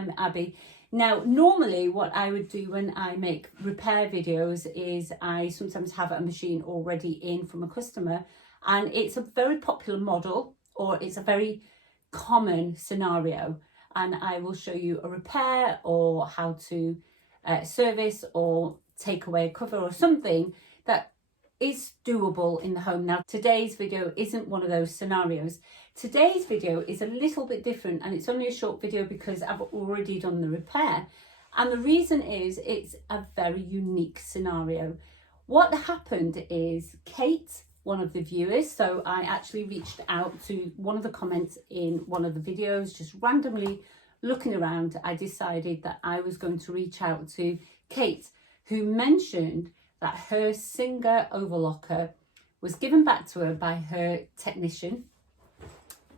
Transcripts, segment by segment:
I'm Abby. Now, normally what I would do when I make repair videos is I sometimes have a machine already in from a customer, and it's a very popular model or it's a very common scenario, and I will show you a repair or how to service or take away a cover or something that is doable in the home. Now, today's video isn't one of those scenarios. Today's video is a little bit different, and it's only a short video because I've already done the repair. And the reason is it's a very unique scenario. What happened is Kate, one of the viewers, so I actually reached out to one of the comments in one of the videos, just randomly looking around. I decided that I was going to reach out to Kate, who mentioned that her Singer overlocker was given back to her by her technician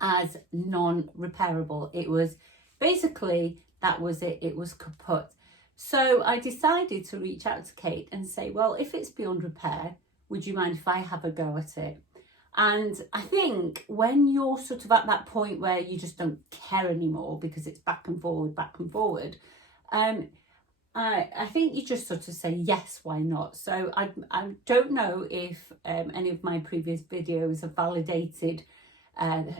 as non-repairable. It was basically, that was it, it was kaput. So I decided to reach out to Kate and say, well, if it's beyond repair, would you mind if I have a go at it? And I think when you're sort of at that point where you just don't care anymore because it's back and forward, I think you just sort of say, yes, why not? So I don't know if any of my previous videos have validated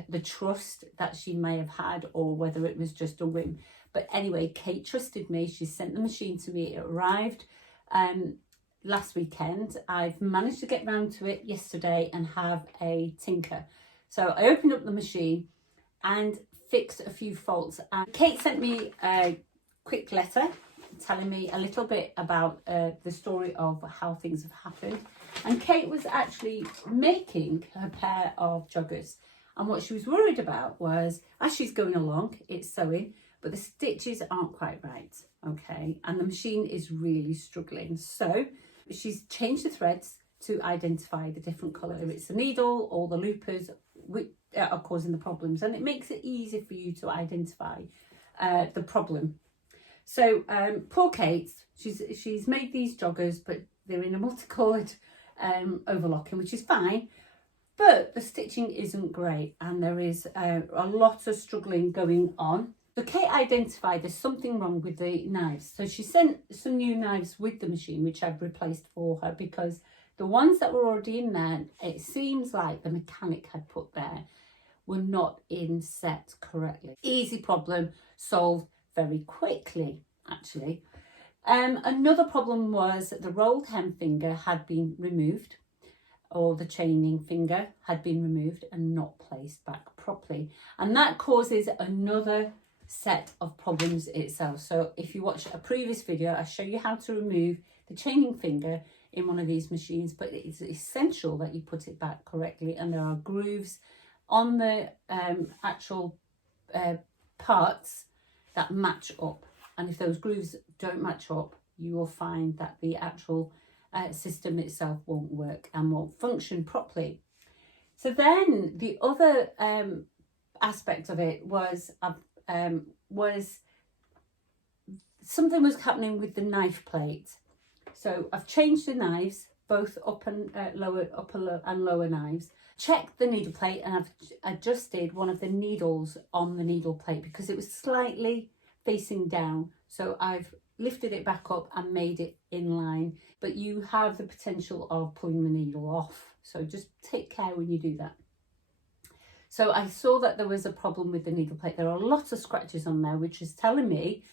the trust that she may have had, or whether it was just a whim. But anyway, Kate trusted me. She sent the machine to me. It arrived last weekend. I've managed to get round to it yesterday and have a tinker. So I opened up the machine and fixed a few faults. And Kate sent me a quick letter telling me a little bit about the story of how things have happened. And Kate was actually making her pair of joggers, and what she was worried about was, as she's going along, it's sewing, but the stitches aren't quite right, okay, and the machine is really struggling. So she's changed the threads to identify the different colours. It's the needle or the loopers which are causing the problems, and it makes it easy for you to identify the problem. So poor Kate, she's made these joggers, but they're in a multicoloured overlocking, which is fine, but the stitching isn't great, and there is a lot of struggling going on. So Kate identified there's something wrong with the knives. So she sent some new knives with the machine, which I've replaced for her, because the ones that were already in there, it seems like the mechanic had put there, were not in set correctly. Easy problem, solved very quickly, actually. Another problem was that the rolled hem finger had been removed, or the chaining finger had been removed and not placed back properly, and that causes another set of problems itself. So if you watch a previous video, I show you how to remove the chaining finger in one of these machines, but it's essential that you put it back correctly, and there are grooves on the actual parts that match up, and if those grooves don't match up, you will find that the actual system itself won't work and won't function properly. So then the other aspect of it was something was happening with the knife plate. So I've changed the knives, both upper and lower knives, checked the needle plate, and I've adjusted one of the needles on the needle plate because it was slightly facing down. So I've lifted it back up and made it in line, but you have the potential of pulling the needle off. So just take care when you do that. So I saw that there was a problem with the needle plate. There are lots of scratches on there, which is telling me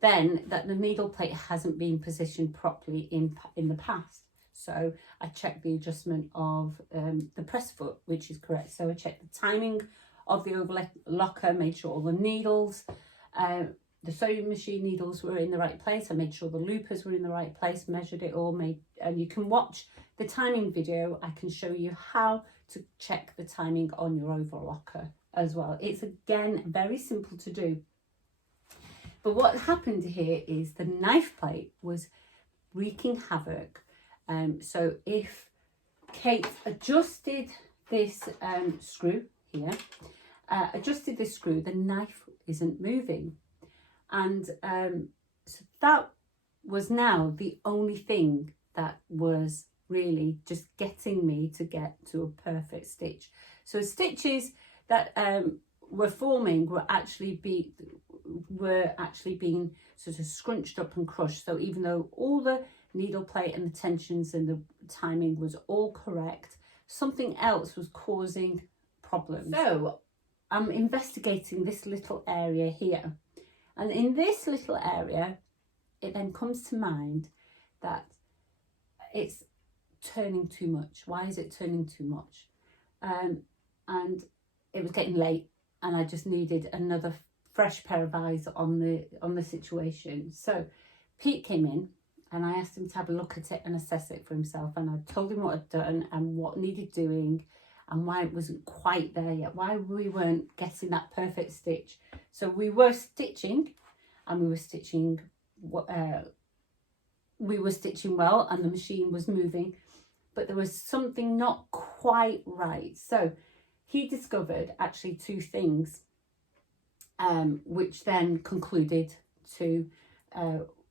then that the needle plate hasn't been positioned properly in the past. So I checked the adjustment of the press foot, which is correct. So I checked the timing of the overlocker, made sure all the needles, the sewing machine needles were in the right place. I made sure the loopers were in the right place, measured it all, and you can watch the timing video. I can show you how to check the timing on your overlocker as well. It's again very simple to do. But what happened here is the knife plate was wreaking havoc. So if Kate adjusted this screw here, the knife isn't moving. And so that was now the only thing that was really just getting me to get to a perfect stitch. So stitches that were forming were actually were actually being sort of scrunched up and crushed. So even though all the needle plate and the tensions and the timing was all correct, something else was causing problems. So I'm investigating this little area here. And in this little area, it then comes to mind that it's turning too much. Why is it turning too much? And it was getting late, and I just needed another fresh pair of eyes on the situation. So Pete came in, and I asked him to have a look at it and assess it for himself. And I told him what I'd done and what needed doing, and why it wasn't quite there yet, why we weren't getting that perfect stitch. So we were stitching, and we were stitching well, and the machine was moving, but there was something not quite right. So he discovered actually two things, which then concluded to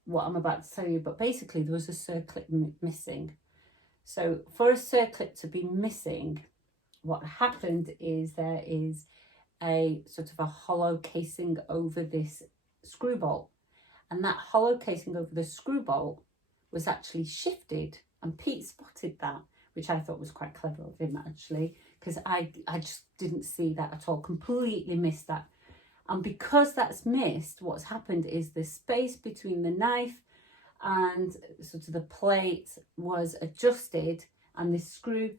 what I'm about to tell you. But basically there was a circlip missing. So for a circlip to be missing, what happened is there is a sort of a hollow casing over this screw bolt, and that hollow casing over the screw bolt was actually shifted, and Pete spotted that, which I thought was quite clever of him actually, because I just didn't see that at all, completely missed that. And because that's missed, what's happened is the space between the knife and sort of the plate was adjusted, and this screw,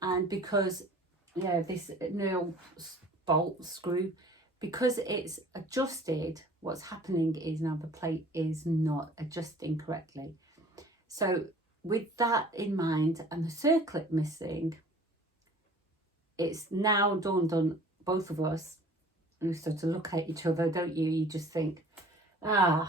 and because this nail bolt screw, because it's adjusted, what's happening is now the plate is not adjusting correctly. So with that in mind and the circlip missing, it's now dawned on both of us, and we start to look at each other, don't you? You just think, so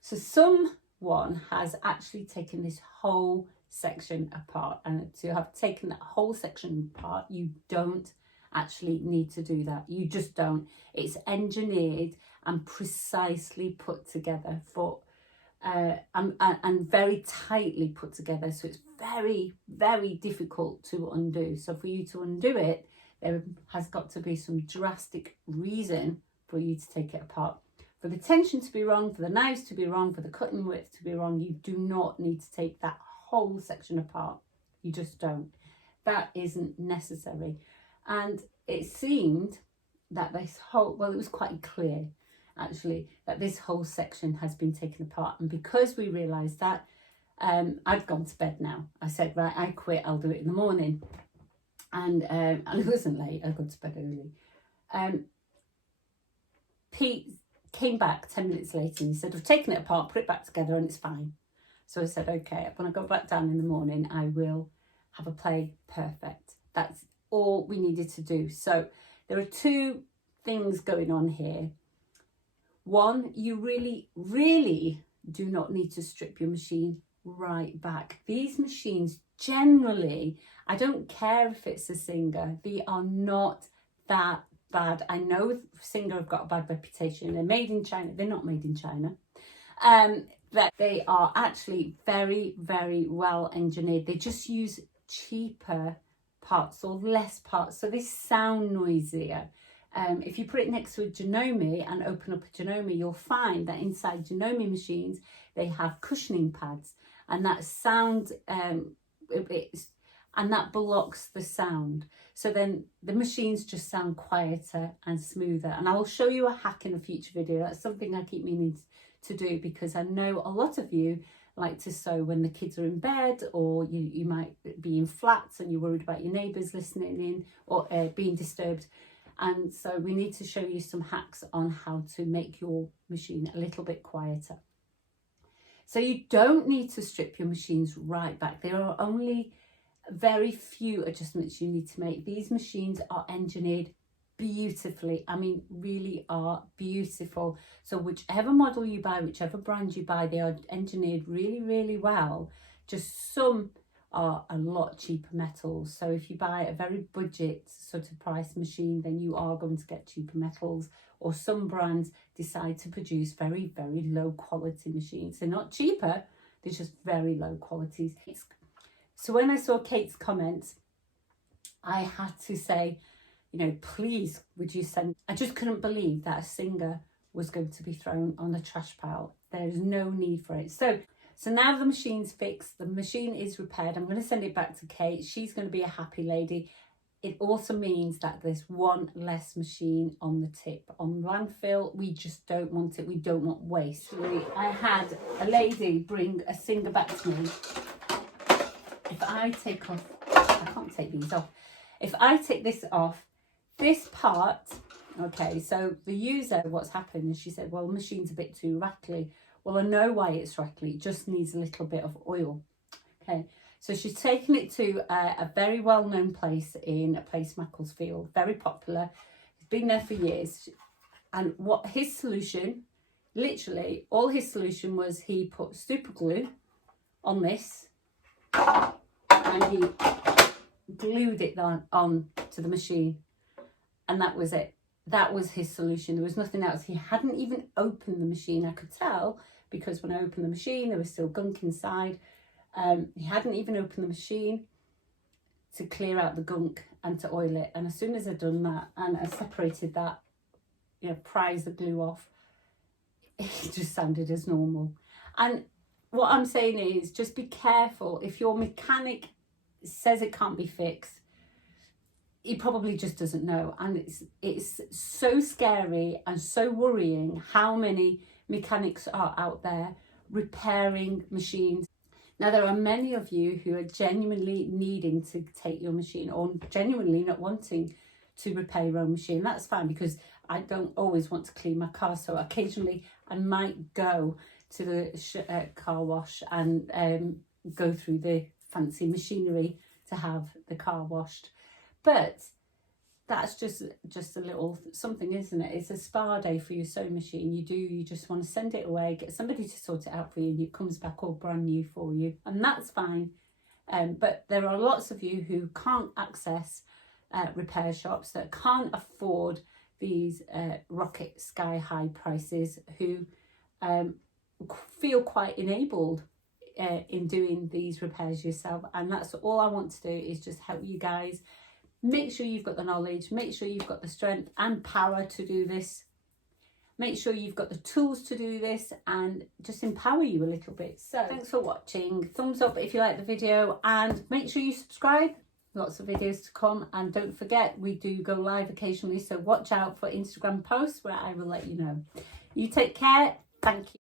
someone has actually taken this whole section apart, and to have taken that whole section apart, you don't actually need to do that. You just don't. It's engineered and precisely put together for and very tightly put together, so it's very, very difficult to undo. So for you to undo it, there has got to be some drastic reason for you to take it apart. For the tension to be wrong, for the knives to be wrong, for the cutting width to be wrong, you do not need to take that whole section apart. You just don't. That isn't necessary. And it seemed that this whole, well, it was quite clear actually that this whole section has been taken apart. And because we realised that, I'd gone to bed now. I said, right, I quit, I'll do it in the morning. And it wasn't late, I got to bed early. Pete came back 10 minutes later and he said, I've taken it apart, put it back together and it's fine. So I said, okay, when I go back down in the morning, I will have a play perfect. That's all we needed to do. So there are two things going on here. One, you really, really do not need to strip your machine right back. These machines generally, I don't care if it's a Singer, they are not that bad. I know Singer have got a bad reputation. They're made in China. They're not made in China. That they are actually very, very well engineered. They just use cheaper parts or less parts, so they sound noisier. If you put it next to a Janome and open up a Janome, you'll find that inside Janome machines they have cushioning pads, and that sound and that blocks the sound. So then the machines just sound quieter and smoother. And I will show you a hack in a future video. That's something I keep meaning to do, because I know a lot of you like to sew when the kids are in bed, or you might be in flats and you're worried about your neighbours listening in or being disturbed. And so we need to show you some hacks on how to make your machine a little bit quieter. So you don't need to strip your machines right back. There are only very few adjustments you need to make. These machines are engineered beautifully. I mean, really are beautiful. So whichever model you buy, whichever brand you buy, they are engineered really, really well. Just some are a lot cheaper metals. So if you buy a very budget sort of price machine, then you are going to get cheaper metals. Or some brands decide to produce very, very low quality machines. They're not cheaper, they're just very low qualities. So when I saw Kate's comments, I had to say, you know, please would you send, I just couldn't believe that a Singer was going to be thrown on the trash pile. There is no need for it. So now the machine's fixed, the machine is repaired. I'm going to send it back to Kate. She's going to be a happy lady. It also means that there's one less machine on the tip. On landfill, we just don't want it. We don't want waste. I had a lady bring a Singer back to me. If I take off, I can't take these off. If I take this off, this part, okay, so the user, what's happened is she said, well, the machine's a bit too rattly. Well, I know why it's rattly. It just needs a little bit of oil. Okay, so she's taken it to a very well-known place in a place Macclesfield, very popular. It's been there for years. And what his solution, literally, all his solution was he put super glue on this and he glued it on to the machine. And that was it. That was his solution. There was nothing else. He hadn't even opened the machine. I could tell because when I opened the machine, there was still gunk inside. He hadn't even opened the machine to clear out the gunk and to oil it. And as soon as I'd done that and I separated that, prized the glue off, it just sounded as normal. And what I'm saying is just be careful. If your mechanic says it can't be fixed, he probably just doesn't know. And it's so scary and so worrying how many mechanics are out there repairing machines. Now, there are many of you who are genuinely needing to take your machine or genuinely not wanting to repair your own machine. That's fine because I don't always want to clean my car. So occasionally I might go to the car wash and go through the fancy machinery to have the car washed. But that's just a little something, isn't it? It's a spa day for your sewing machine. You just want to send it away, get somebody to sort it out for you, and it comes back all brand new for you, and that's fine. But there are lots of you who can't access repair shops, that can't afford these rocket sky high prices, who feel quite enabled in doing these repairs yourself. And that's all I want to do, is just help you guys. Make sure you've got the knowledge, make sure you've got the strength and power to do this. Make sure you've got the tools to do this, and just empower you a little bit. So thanks for watching. Thumbs up if you like the video, and make sure you subscribe. Lots of videos to come, and don't forget, we do go live occasionally, so watch out for Instagram posts where I will let you know. You take care. Thank you.